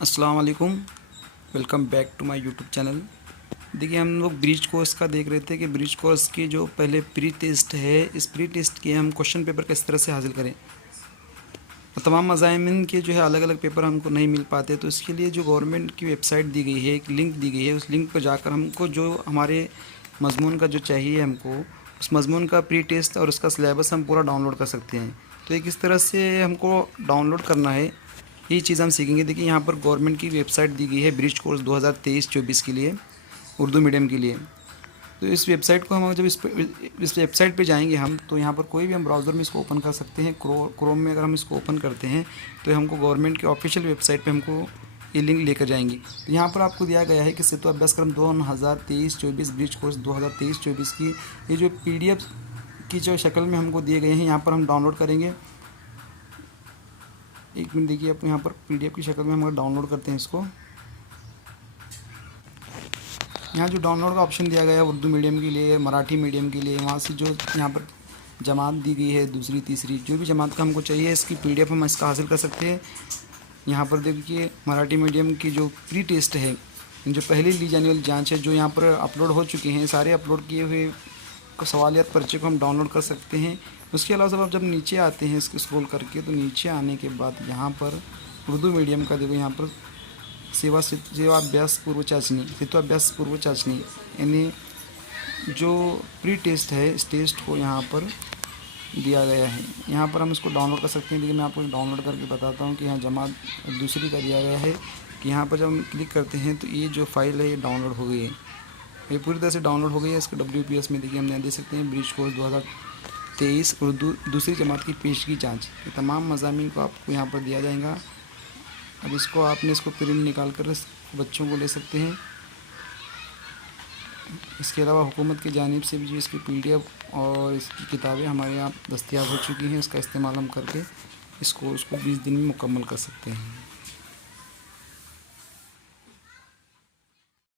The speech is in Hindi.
अस्सलाम वालेकुम। Welcome back to my YouTube channel. देखिए, हम लोग ब्रिज कोर्स का देख रहे थे कि ब्रिज कोर्स की जो पहले प्री टेस्ट है, इस प्री टेस्ट के हम क्वेश्चन पेपर किस तरह से हासिल करें। और तमाम मज़ामिन के जो है अलग अलग पेपर हमको नहीं मिल पाते, तो इसके लिए जो गवर्नमेंट की वेबसाइट दी गई है, एक लिंक दी गई है, उस लिंक पर जाकर हमको जो हमारे मज़मून का जो चाहिए हमको, उस मज़मून का प्री टेस्ट और उसका सिलेबस हम पूरा डाउनलोड कर सकते हैं। तो ये किस तरह से हमको डाउनलोड करना है, ये चीज़ हम सीखेंगे। देखिए, यहाँ पर गवर्नमेंट की वेबसाइट दी गई है ब्रिज कोर्स 2023-24 के लिए, उर्दू मीडियम के लिए। तो इस वेबसाइट को हम जब इस वेबसाइट पे जाएंगे हम, तो यहाँ पर कोई भी हम ब्राउज़र में इसको ओपन कर सकते हैं। क्रोम में अगर हम इसको ओपन करते हैं तो हमको गवर्नमेंट के ऑफिशियल वेबसाइट पे हमको ये लिंक लेकर जाएंगी। तो यहाँ पर आपको दिया गया है कि सेतु अभ्यासक्रम 2023-24 ब्रिज कोर्स 2023-24 की ये जो PDF की जो शक्ल में हमको दिए गए हैं, यहाँ पर हम डाउनलोड करेंगे। एक मिनट देखिए, आप यहाँ पर PDF की शक्ल में हम डाउनलोड करते हैं इसको। यहाँ जो डाउनलोड का ऑप्शन दिया गया है उर्दू मीडियम के लिए, मराठी मीडियम के लिए, वहाँ से जो यहाँ पर जमात दी गई है, दूसरी तीसरी जो भी जमात का हमको चाहिए, इसकी PDF हम इसका हासिल कर सकते हैं। यहाँ पर देखिए, मराठी मीडियम की जो प्री टेस्ट है, जो पहले ली जाने वाली जांच है, जो यहाँ पर अपलोड हो चुके हैं, सारे अपलोड किए हुए सवालियात पर्चे को हम डाउनलोड कर सकते हैं। उसके अलावा सब आप जब नीचे आते हैं इसको स्क्रॉल करके, तो नीचे आने के बाद यहाँ पर उर्दू मीडियम का देखो, यहाँ पर सेवाभ्यास पूर्व चाचनी, सेतुअभ्यास पूर्व चाचनी, यानी जो प्री टेस्ट है, इस टेस्ट को यहाँ पर दिया गया है। यहाँ पर हम इसको डाउनलोड कर सकते हैं। लेकिन मैं आपको डाउनलोड करके बताता हूँ कि यहाँ जमात दूसरी का दिया गया है कि यहाँ पर जब हम क्लिक करते हैं तो ये जो फाइल है ये डाउनलोड हो गई है, ये पूरी तरह से डाउनलोड हो गई है। इसको WPS में देखिए हम दे सकते हैं, ब्रिज कोर्स 2023 उर्दू दूसरी जमात की पेशगी जाँच के तमाम मज़ामीन को आपको यहाँ पर दिया जाएगा। अब इसको आपने इसको प्रिंट निकाल कर बच्चों को ले सकते हैं। इसके अलावा हुकूमत की जानिब से भी जो इसकी PDF और इसकी किताबें हमारे यहाँ दस्तयाब हो चुकी हैं, इसका इस्तेमाल हम करके इसको 20 दिन में मुकम्मल कर सकते हैं।